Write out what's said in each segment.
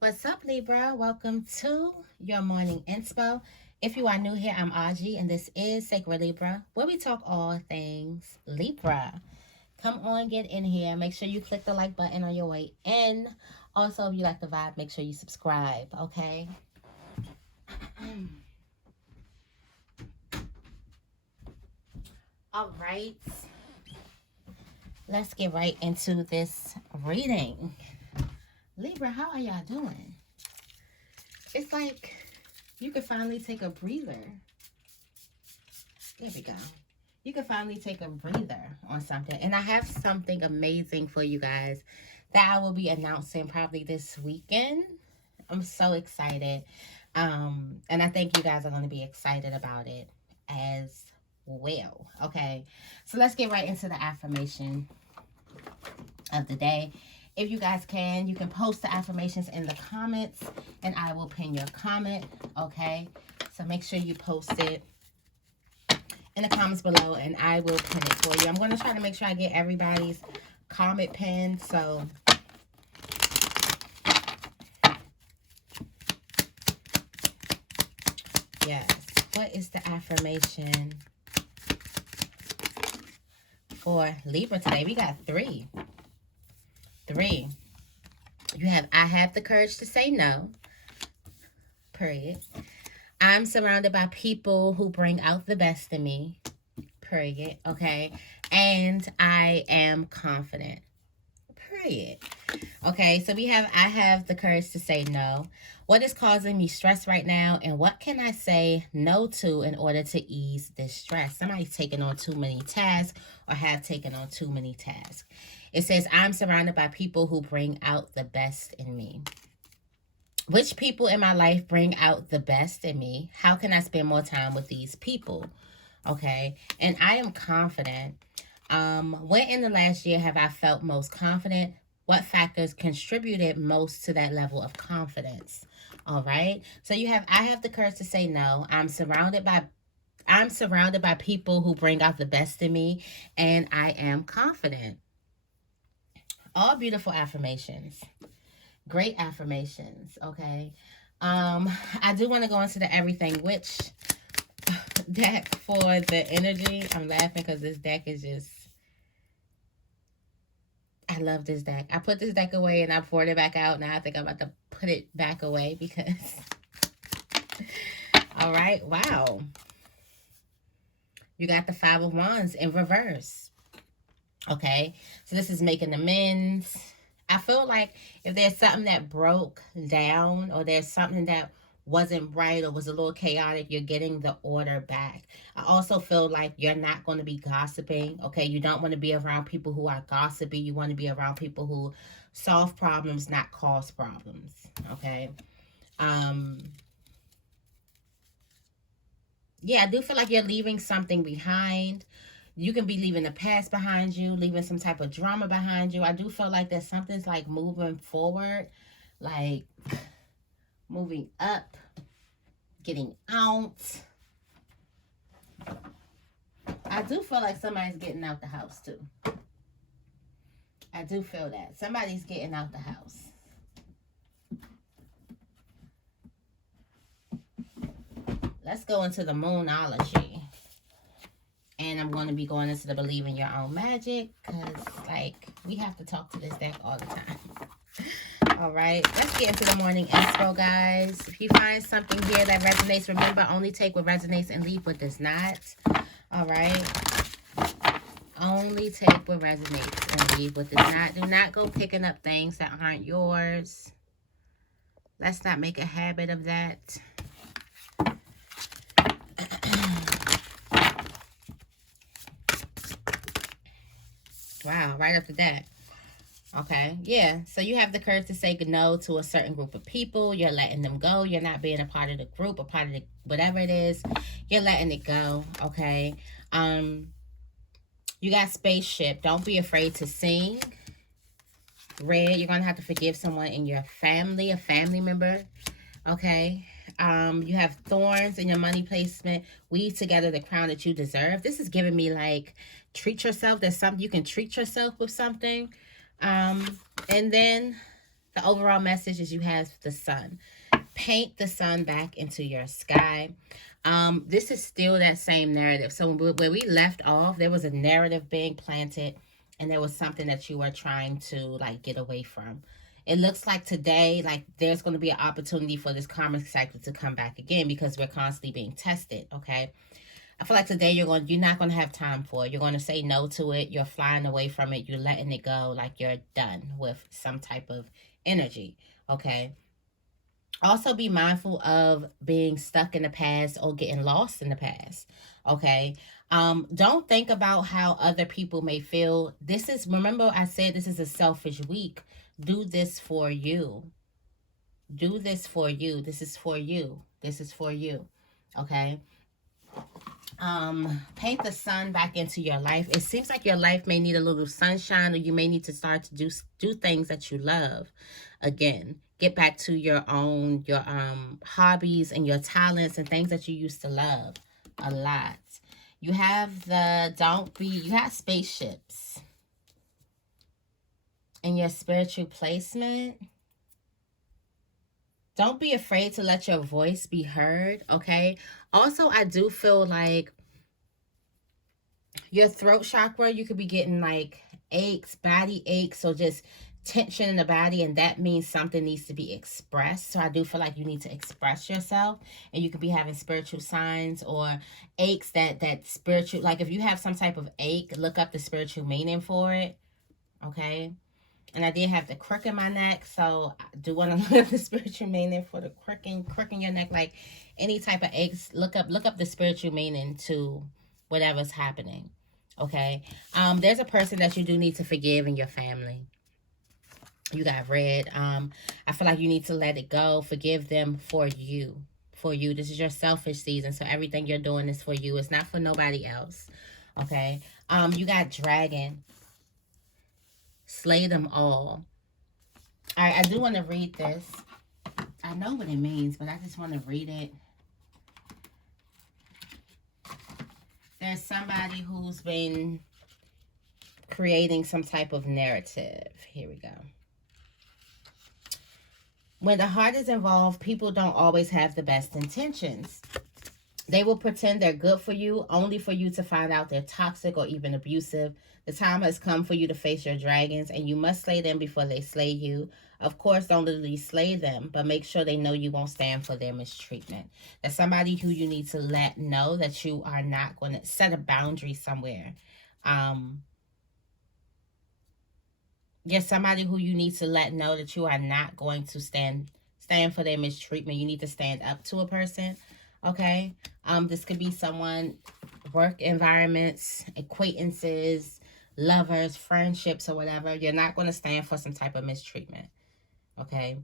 What's up, Libra? Welcome to your morning inspo. If you are new here, I'm Auji, and this is Sacred Libra, where we talk all things Libra. Come on, get in here. Make sure you click the like button on your way in. Also, if you like the vibe, make sure you subscribe, okay? All right. Let's get right into this reading. Libra, how are y'all doing? It's like you can finally take a breather. There we go. You can finally take a breather on something. And I have something amazing for you guys that I will be announcing probably this weekend. I'm so excited. And I think you guys are going to be excited about it as well. Okay. So let's get right into the affirmation of the day. If you guys can, you can post the affirmations in the comments and I will pin your comment. Okay. So make sure you post it in the comments below and I will pin it for you. I'm going to try to make sure I get everybody's comment pinned. So yes, what is the affirmation for Libra today? We got three. You have, I have the courage to say no. Period. I'm surrounded by people who bring out the best in me. Period. Okay. And I am confident. Period. Okay. So we have, I have the courage to say no. What is causing me stress right now? And what can I say no to in order to ease this stress? Somebody's taking on too many tasks or have taken on too many tasks. It says, I'm surrounded by people who bring out the best in me. Which people in my life bring out the best in me? How can I spend more time with these people? Okay. And I am confident. When in the last year have I felt most confident? What factors contributed most to that level of confidence? All right. So you have, I have the courage to say no. I'm surrounded by people who bring out the best in me, and I am confident. All beautiful affirmations. Great affirmations, okay? I do want to go into the Everything Witch deck for the energy. I'm laughing because this deck is just, I love this deck. I put this deck away and I poured it back out. Now I think I'm about to put it back away because, all right, wow. You got the Five of Wands in reverse, okay? So this is making amends. I feel like if there's something that broke down or there's something that wasn't right or was a little chaotic, you're getting the order back. I also feel like you're not going to be gossiping, okay? You don't want to be around people who are gossipy. You want to be around people who solve problems, not cause problems, okay? Yeah, I do feel like you're leaving something behind. You can be leaving the past behind you, leaving some type of drama behind you. I do feel like that something's like moving forward, like moving up, getting out. I do feel like somebody's getting out the house too. I do feel that. Somebody's getting out the house. Let's go into the Moonology. And I'm going to be going into the Believe in Your Own Magic because, like, we have to talk to this deck all the time. All right. Let's get into the morning inspo, guys. If you find something here that resonates, remember, only take what resonates and leave what does not. All right. Only take what resonates and leave what does not. Do not go picking up things that aren't yours. Let's not make a habit of that. Wow, right after that. Okay, yeah. So you have the courage to say no to a certain group of people. You're letting them go. You're not being a part of the group, a part of the whatever it is. You're letting it go, okay? You got Spaceship. Don't be afraid to sing. Red, you're going to have to forgive someone in your family, a family member, okay? You have Thorns in your money placement. Weave together the crown that you deserve. This is giving me like treat yourself. There's something you can treat yourself with something. And then The overall message is you have the sun. Paint the sun back into your sky. This is still that same narrative. So where we left off, there was a narrative being planted, and there was something that you were trying to like get away from. It looks like today, like there's going to be an opportunity for this karmic cycle to come back again because we're constantly being tested. Okay, I feel like today you're not going to have time for it. You're going to say no to it. You're flying away from it. You're letting it go. Like you're done with some type of energy. Okay. Also be mindful of being stuck in the past or getting lost in the past. Okay. Don't think about how other people may feel. Remember I said this is a selfish week. Do this for you. Do this for you. This is for you. This is for you. Okay. Paint the sun back into your life. It seems like your life may need a little sunshine, or you may need to start to do things that you love again. Get back to your hobbies and your talents and things that you used to love a lot. You have you have spaceships in your spiritual placement. Don't be afraid to let your voice be heard, okay? Also, I do feel like your throat chakra, you could be getting like aches, body aches, or just tension in the body, and that means something needs to be expressed. So I do feel like you need to express yourself, and you could be having spiritual signs or aches that spiritual, like if you have some type of ache, look up the spiritual meaning for it, okay? And I did have the crook in my neck, so I do want to look up the spiritual meaning for the crook in your neck. Like any type of aches, look up the spiritual meaning to whatever's happening. Okay. There's a person that you do need to forgive in your family. You got red. I feel like you need to let it go. Forgive them for you. For you. This is your selfish season, so everything you're doing is for you. It's not for nobody else. Okay. You got dragon. Slay them all. All right, I do want to read this. I know what it means, but I just want to read it. There's somebody who's been creating some type of narrative. Here we go. When the heart is involved, people don't always have the best intentions. They will pretend they're good for you, only for you to find out they're toxic or even abusive. The time has come for you to face your dragons, and you must slay them before they slay you. Of course, don't literally slay them, but make sure they know you won't stand for their mistreatment. That's somebody who you need to let know that you are not going to set a boundary somewhere. Yes, somebody who you need to let know that you are not going to stand for their mistreatment. You need to stand up to a person. Okay. This could be someone, work environments, acquaintances, lovers, friendships, or whatever. You're not going to stand for some type of mistreatment. Okay.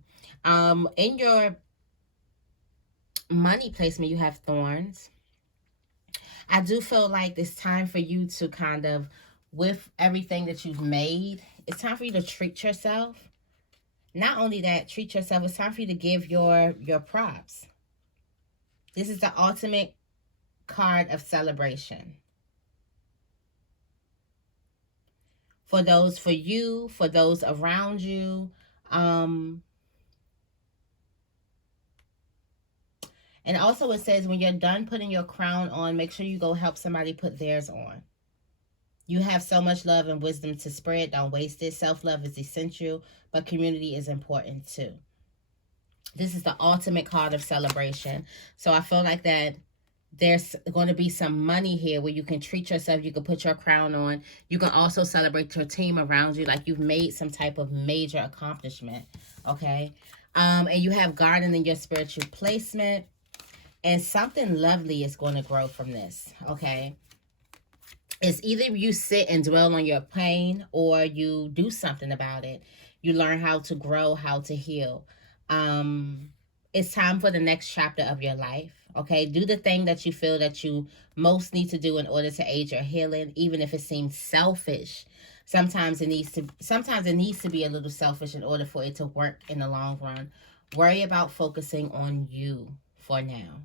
In your money placement, you have thorns. I do feel like it's time for you to kind of, with everything that you've made, it's time for you to treat yourself. Not only that, treat yourself. It's time for you to give your props. This is the ultimate card of celebration. For you, for those around you. And also it says when you're done putting your crown on, make sure you go help somebody put theirs on. You have so much love and wisdom to spread. Don't waste it. Self-love is essential, but community is important too. This is the ultimate card of celebration. So I feel like that there's going to be some money here where you can treat yourself. You can put your crown on. You can also celebrate your team around you, like you've made some type of major accomplishment. Okay. And you have garden in your spiritual placement. And something lovely is going to grow from this. Okay. It's either you sit and dwell on your pain or you do something about it. You learn how to grow, how to heal. It's time for the next chapter of your life. Okay, do the thing that you feel that you most need to do in order to aid your healing, even if it seems selfish. Sometimes it needs to be a little selfish in order for it to work in the long run. Worry about focusing on you for now.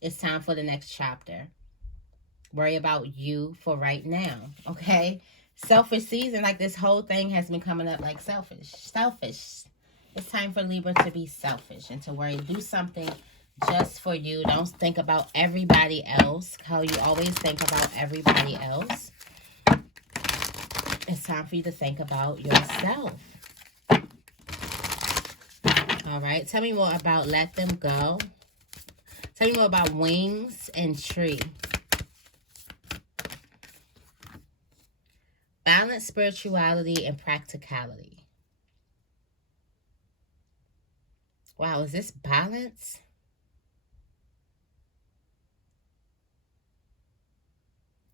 It's time for the next chapter. Worry about you for right now, okay? Selfish season, like this whole thing has been coming up like selfish. It's time for Libra to be selfish and to worry. Do something just for you. Don't think about everybody else, how you always think about everybody else. It's time for you to think about yourself. All right. Tell me more about let them go. Tell me more about wings and tree. Balance spirituality and practicality. Wow, is this balance?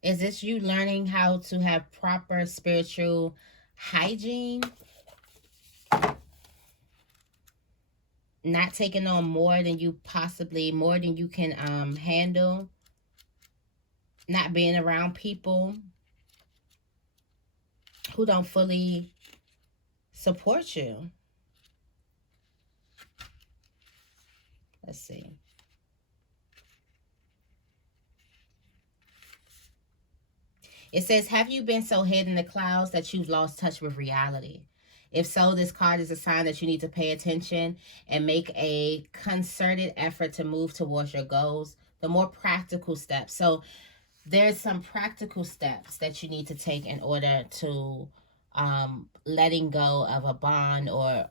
Is this you learning how to have proper spiritual hygiene? Not taking on more than you can handle. Not being around people who don't fully support you. Let's see. It says, have you been so hid in the clouds that you've lost touch with reality? If so, this card is a sign that you need to pay attention and make a concerted effort to move towards your goals. The more practical steps. So there's some practical steps that you need to take in order to letting go of a bond or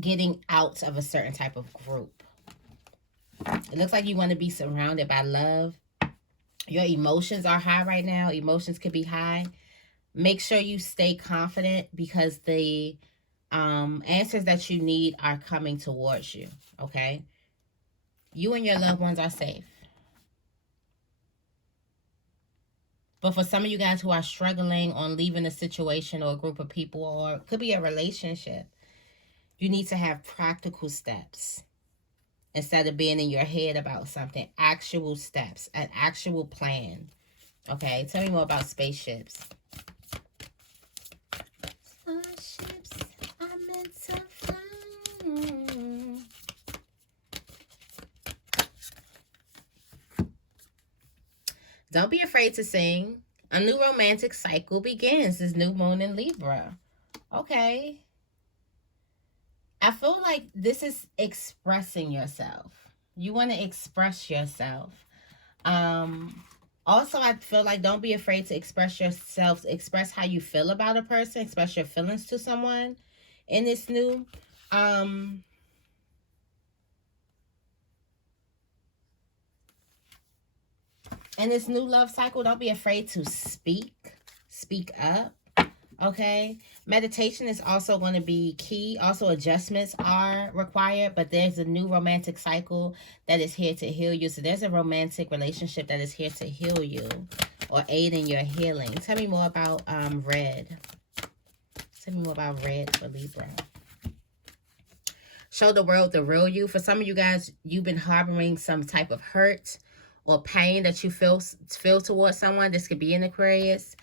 getting out of a certain type of group. It looks like you want to be surrounded by love. Your emotions are high right now. Emotions could be high. Make sure you stay confident because the answers that you need are coming towards you, okay? You and your loved ones are safe. But for some of you guys who are struggling on leaving a situation or a group of people, or it could be a relationship, you need to have practical steps. Instead of being in your head about something, actual steps, an actual plan. Okay, tell me more about spaceships. Spaceships are meant to fly. Don't be afraid to sing. A new romantic cycle begins. This new moon in Libra. Okay. I feel like this is expressing yourself. You want to express yourself. Also, I feel like don't be afraid to express yourself. Express how you feel about a person. Express your feelings to someone in this new love cycle. Don't be afraid to speak up. Okay, meditation is also going to be key. Also, adjustments are required, but there's a new romantic cycle that is here to heal you. So there's a romantic relationship that is here to heal you or aid in your healing. Tell me more about red. Tell me more about red for Libra. Show the world the real you. For some of you guys, you've been harboring some type of hurt or pain that you feel towards someone. This could be an Aquarius.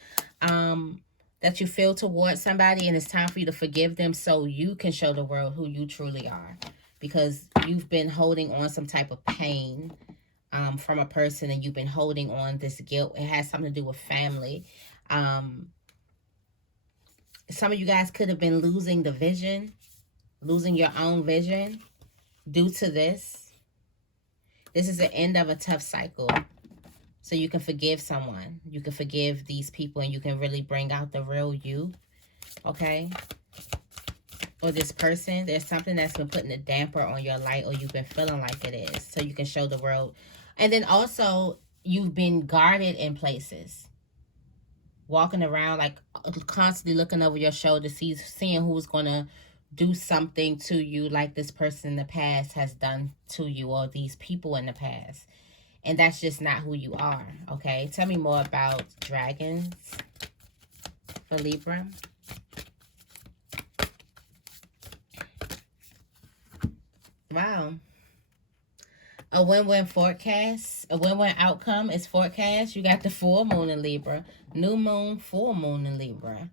That you feel towards somebody, and it's time for you to forgive them so you can show the world who you truly are, because you've been holding on some type of pain from a person, and you've been holding on this guilt. It has something to do with family. Some of you guys could have been losing your own vision due to this. This is the end of a tough cycle. So you can forgive someone. You can forgive these people, and you can really bring out the real you. Okay? Or this person. There's something that's been putting a damper on your light, or you've been feeling like it is. So you can show the world. And then also, you've been guarded in places. Walking around, like constantly looking over your shoulder, seeing who's going to do something to you like this person in the past has done to you, or these people in the past. And that's just not who you are, okay? Tell me more about dragons for Libra. Wow. A win-win forecast. A win-win outcome is forecast. You got the full moon in Libra. New moon, full moon in Libra.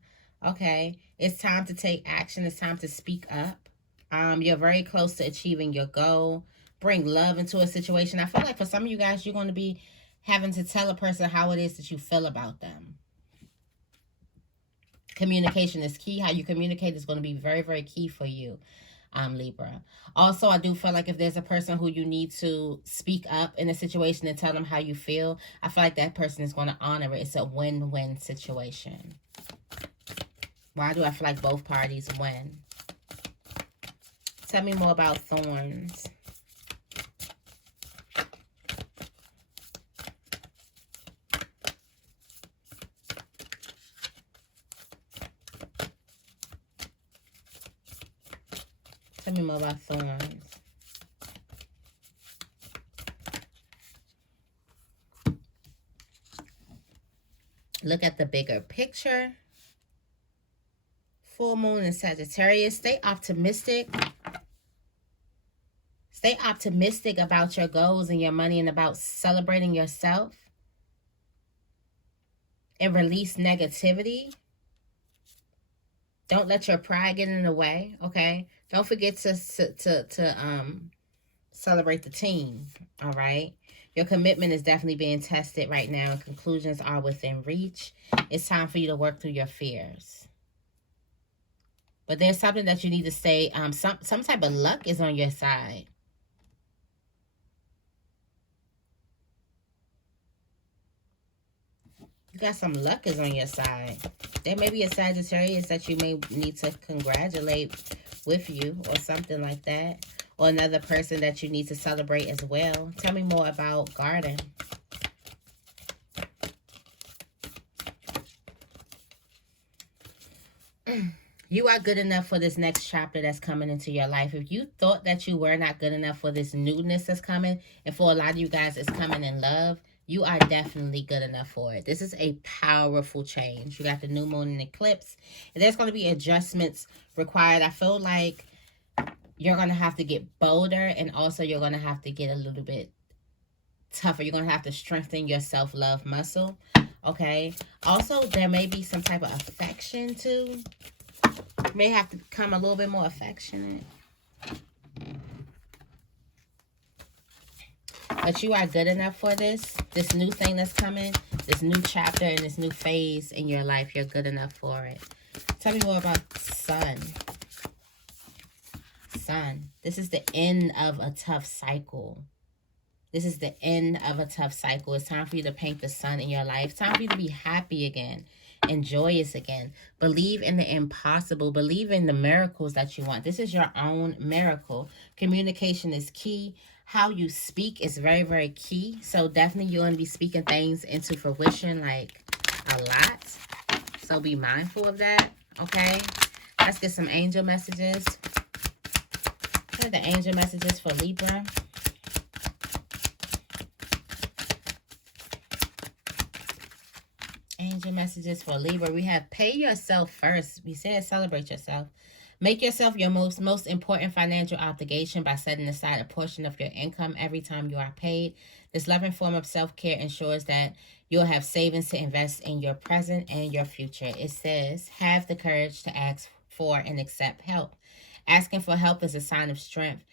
Okay. It's time to take action. It's time to speak up. You're very close to achieving your goal. Bring love into a situation. I feel like for some of you guys, you're going to be having to tell a person how it is that you feel about them. Communication is key. How you communicate is going to be very, very key for you, Libra. Also, I do feel like if there's a person who you need to speak up in a situation and tell them how you feel, I feel like that person is going to honor it. It's a win-win situation. Why do I feel like both parties win? Tell me more about thorns. Tell me more about thorns. Look at the bigger picture. Full moon in Sagittarius. Stay optimistic. Stay optimistic about your goals and your money and about celebrating yourself. And release negativity. Don't let your pride get in the way, okay? Don't forget to celebrate the team, all right? Your commitment is definitely being tested right now, and conclusions are within reach. It's time for you to work through your fears. But there's something that you need to say. Some type of luck is on your side. You got some luck is on your side. There may be a Sagittarius that you may need to congratulate with you or something like that. Or another person that you need to celebrate as well. Tell me more about Garden. You are good enough for this next chapter that's coming into your life. If you thought that you were not good enough for this newness that's coming, and for a lot of you guys it's coming in love, you are definitely good enough for it. This is a powerful change. You got the new moon and eclipse. And there's going to be adjustments required. I feel like you're going to have to get bolder, and also you're going to have to get a little bit tougher. You're going to have to strengthen your self-love muscle. Okay. Also, there may be some type of affection too. You may have to become a little bit more affectionate. But you are good enough for this new thing that's coming, this new chapter and this new phase in your life. You're good enough for it. Tell me more about Sun. Sun. This is the end of a tough cycle. This is the end of a tough cycle. It's time for you to paint the sun in your life. It's time for you to be happy again and joyous again. Believe in the impossible. Believe in the miracles that you want. This is your own miracle. Communication is key. How you speak is very, very key. So definitely you're going to be speaking things into fruition like a lot. So be mindful of that, okay? Let's get some angel messages. What are the angel messages for Libra? Angel messages for Libra. We have pay yourself first. We said celebrate yourself. Make yourself your most important financial obligation by setting aside a portion of your income every time you are paid. This loving form of self-care ensures that you'll have savings to invest in your present and your future. It says, have the courage to ask for and accept help. Asking for help is a sign of strength,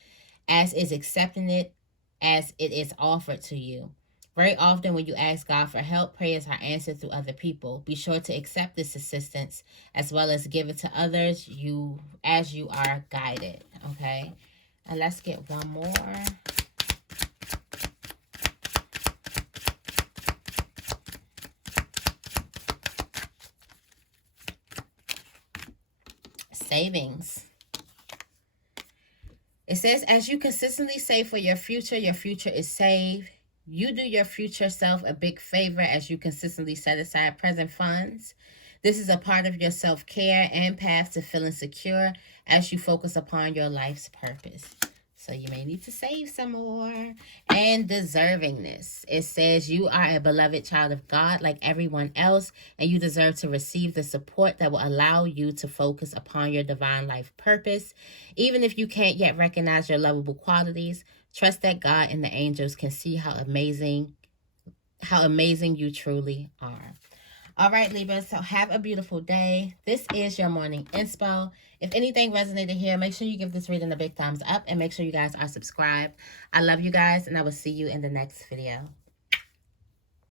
as is accepting it as it is offered to you. Very often when you ask God for help, prayers are answered through other people. Be sure to accept this assistance as well as give it to others as you are guided. Okay? And let's get one more. Savings. It says, as you consistently save for your future is saved. You do your future self a big favor as you consistently set aside present funds. This is a part of your self-care and path to feeling secure as you focus upon your life's purpose. So you may need to save some more. And deservingness. It says you are a beloved child of God like everyone else, and you deserve to receive the support that will allow you to focus upon your divine life purpose. Even if you can't yet recognize your lovable qualities, trust that God and the angels can see how amazing you truly are. All right, Libra, so have a beautiful day. This is your morning inspo. If anything resonated here, make sure you give this reading a big thumbs up and make sure you guys are subscribed. I love you guys, and I will see you in the next video.